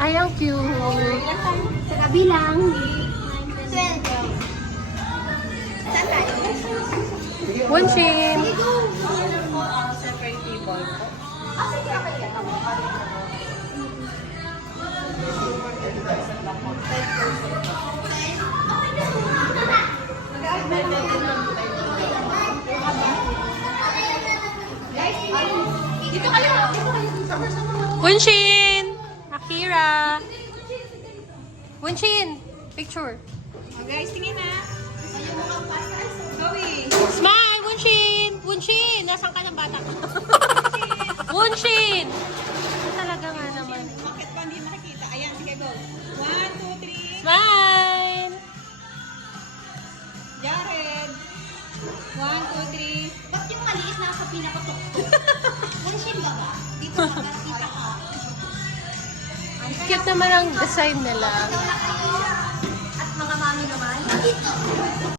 Ay, ang cute. Sa kabilang. 12. Saan tayo? Wunshin. Sige, go. Separate table po. Sige, okay. Dito kayo. Wunshin. Akira. Wunshin. Picture. Guys, tingin na. Chloe. Smile, Wunshin. Wunshin. Nasaan ka ng bata? Wunshin. Talaga nga naman. Bakit pa hindi makikita? Ayan, sige, go. 1, 2, 3. Smile. Jared. 1, 2, 3. Ba't yung maliit na sa pinakatuktok? Bunshin ba ba? Dito nakakita ka. Cute naman ang design nila. At mga mami naman. Dito.